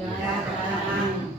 Dạ. Dạ. Dạ.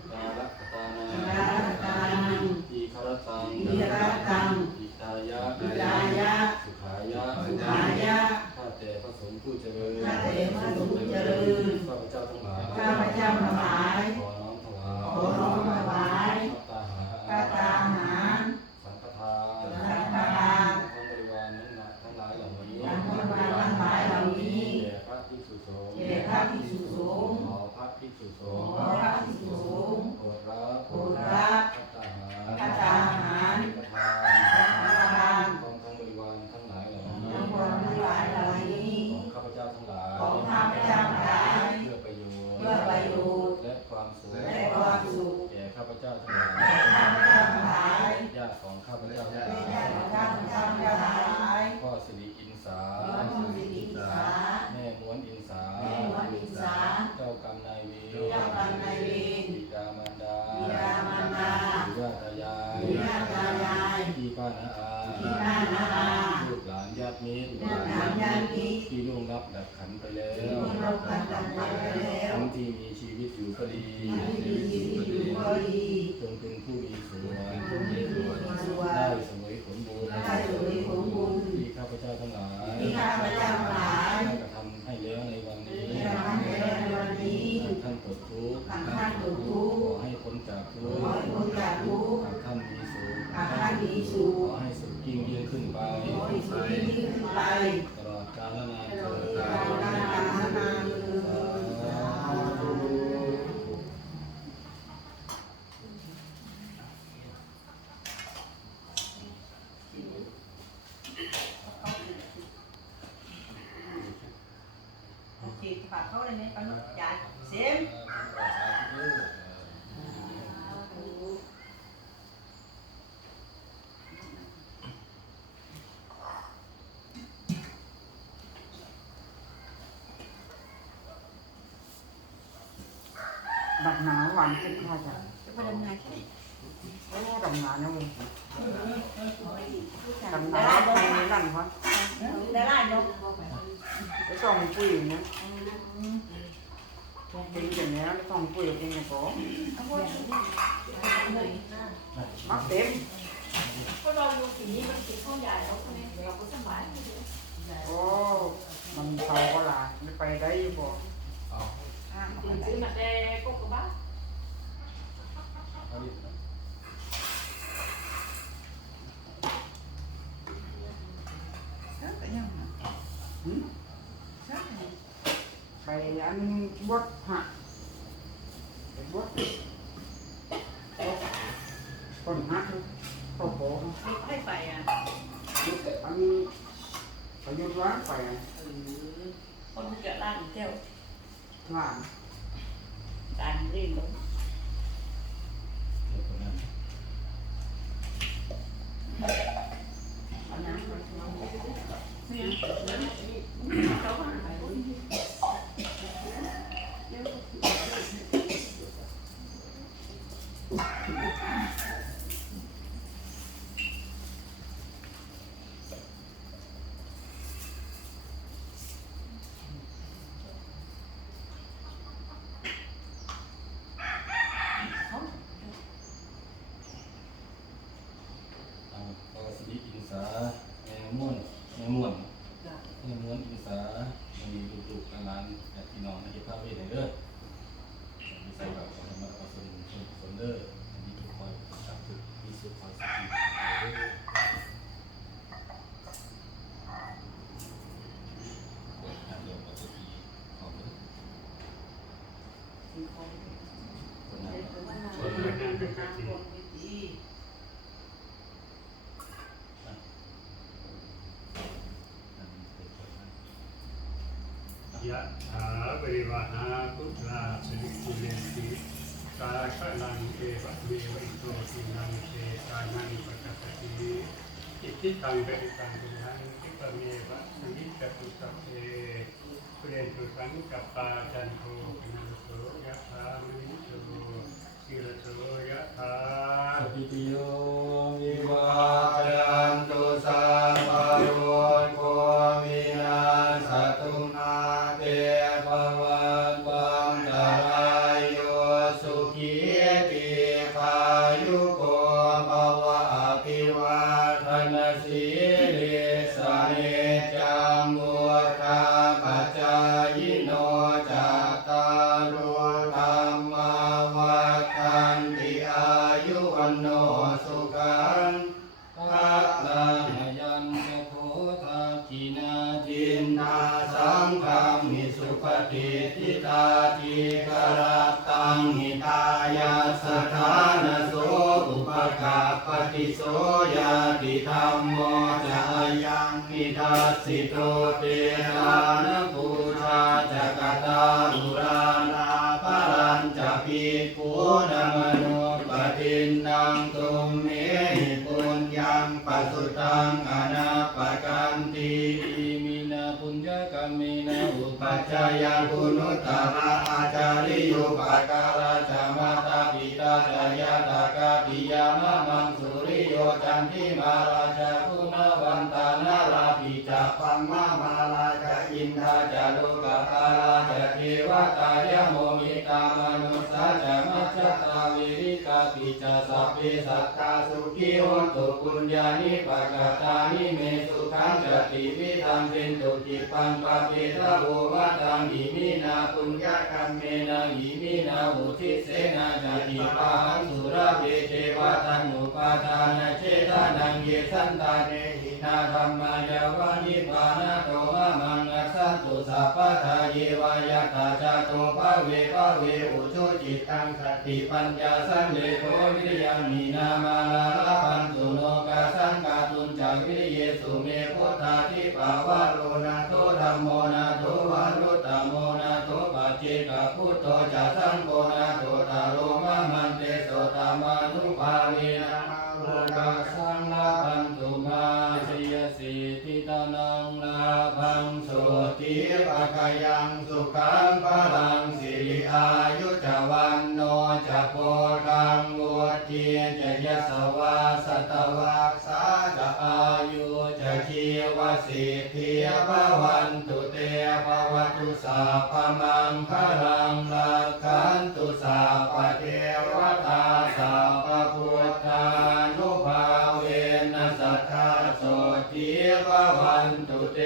ดับขันไปแล้วที่ร่วมรับการตัดไปแล้ว ทั้งที่มีชีวิตอยู่ก็ดี ที่มีชีวิตอยู่ก็ดี จงเป็นผู้มีส่วน จงเป็นผู้มีส่วน ได้เสวยผลบุญ ได้เสวยผลบุญ ที่ข้าพเจ้าทั้งหลาย ที่ข้าพเจ้าทั้งหลาย ได้กระทำให้แล้วในวันนี้ ได้ทำให้แล้วในวันนี้ ท่านตกทุกข์ หากท่านตกทุกข์ ขอให้พ้นจากทุก ขอให้พ้นจากทุกข์ หากท่านมีสุข หากท่านมีสุข ขอให้สุขยิ่งยิ่งขึ้นไป ขอให้สุขยิ่งขึ้นไป ตลอดกาลนานเถิด ตลอดกาลนานเถิด สาธุ โอเคฝากเข้าเลยไหมปานุยายเสียมบัดหนาหวานจิตค่ะจ้ะจะไปดำเนินคดี โอ้ดำนาเนี่ยมึงดำนาไปในนั่นวะได้ไล่เนาะไปส่องปุ๋ยเนี่ยเป็นอย่างนี้ไปส่องปุ๋ยเป็นอย่างก็มักเต็มก็เราดูสีนี้มันสีข้าวใหญ่แล้วคนนี้เราก็สบายโอ้มันเขาก็หลายไม่ไปได้ยู่บ่ตื่นซื้อมาแต่ก็กระบะ ไปอันบดหักไปบดต้นหักโอ้โหให้ไปอะอันประยุทธ์ว่าไปคนเกิดร้านเที่ยวงานการเรียนรู้อานแม่ม่วนแม่ม่วน แม่ม่วนอินสามีลูกๆหลานๆญาติพี่น้องในภาคเวทเด้อ มีใส่แบบของธรรมะประสนสนเด้ออันนี้ทุกคนจับถึกมีสุขคอยสุขีเด้ออันเดียวกับสุขยะถาบริวาหาพุทธาสิ ปุเรนติกาขลังเอวะเมวะอิโตทินังเตกานังปะกะปะติอิทธิตังเปริตังตุหังทิปะเมวะสังยิจตุสัพเพปุเรนตุสังกัปปาจันโทปนัสโสยะถามณิโสสิระโสยะถาสปิติโย ฏิทิตาทิกรัตังหิตายาสถานโสอุปกาปฏิโสยาติธรรมโมจายังมิทัสสิโตเตรานปูชาจักตารุ ปปัจจายกุณุตตะอาจาริยุปการะจามา มาราชาคุณวันตานาราปิจาปัมมามาลาจาอินทาจาโลกาคาลาจาเทวตายโมมิตามนุสาจามัจจตาวิริกาปิจาสัพเพสัตตาสุขีโหตุปุญญานิปกตานิเมสุขังจติวิธังเป็นตุจิปังปะเปตะโววัตังอิมินาปุญญกัมเมนะอิมินาอุทิเสนาจติปังสุระเวเทวตันอุปาทานเจ สันตาเนหินาธรรมายาวานิปานาโตมะมังอัสสันตุสัพพทาเยวายตาจาโตภะเวภะเวอุชุจิตตังสติปัญญาสังเลโทวิริยังมีนามาลาลพันตุโนกาสังกาตุนจักวิริเยสุเมพุทธาทิปาวะโลนาโตธัมโมนาโตวารุตตโมนาโตปัจเจกพุทโธจะสังโฆนาโตตาโลมะมันเตโสตามานุภาเวนะโลกาสังลา ชีวสิทธิภวันตุเตภวตุสาพมังพลังลักขันตุสาปเทวตาสาปพุทธานุภาเวนัสทาโสติภวันตุเต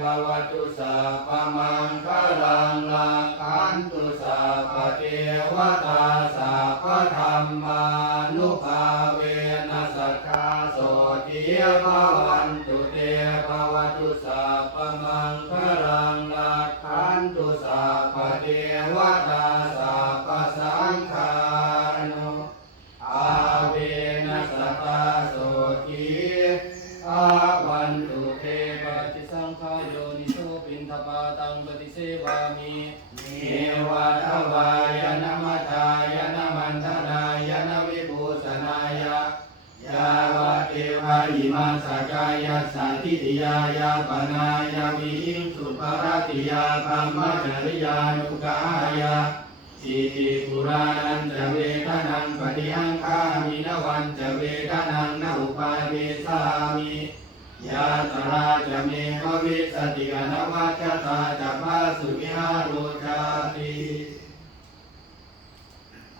ภวตุสาพมังพลังลัก อิมาสกายะสันติติยายาปนายาวิหิงสุปรติยาปัมมจริยานุกายะสิติปุรานันจะเวทนังปฏิหังคามินวันจะเวทนังนอุปาเวสามิยาตราจะเมภวิสติกนวัจตาจะพาสุวิหารุจาติ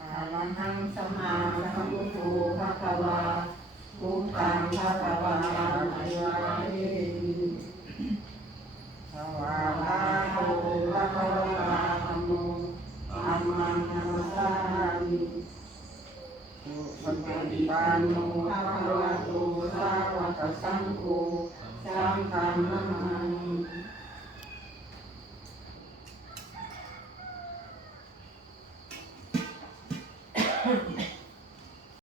อะระหังสัมมาสัมพุทโธภะคะวา พุตังภะคะวันตังอะระหะเมสวาลาโตภะคะวะ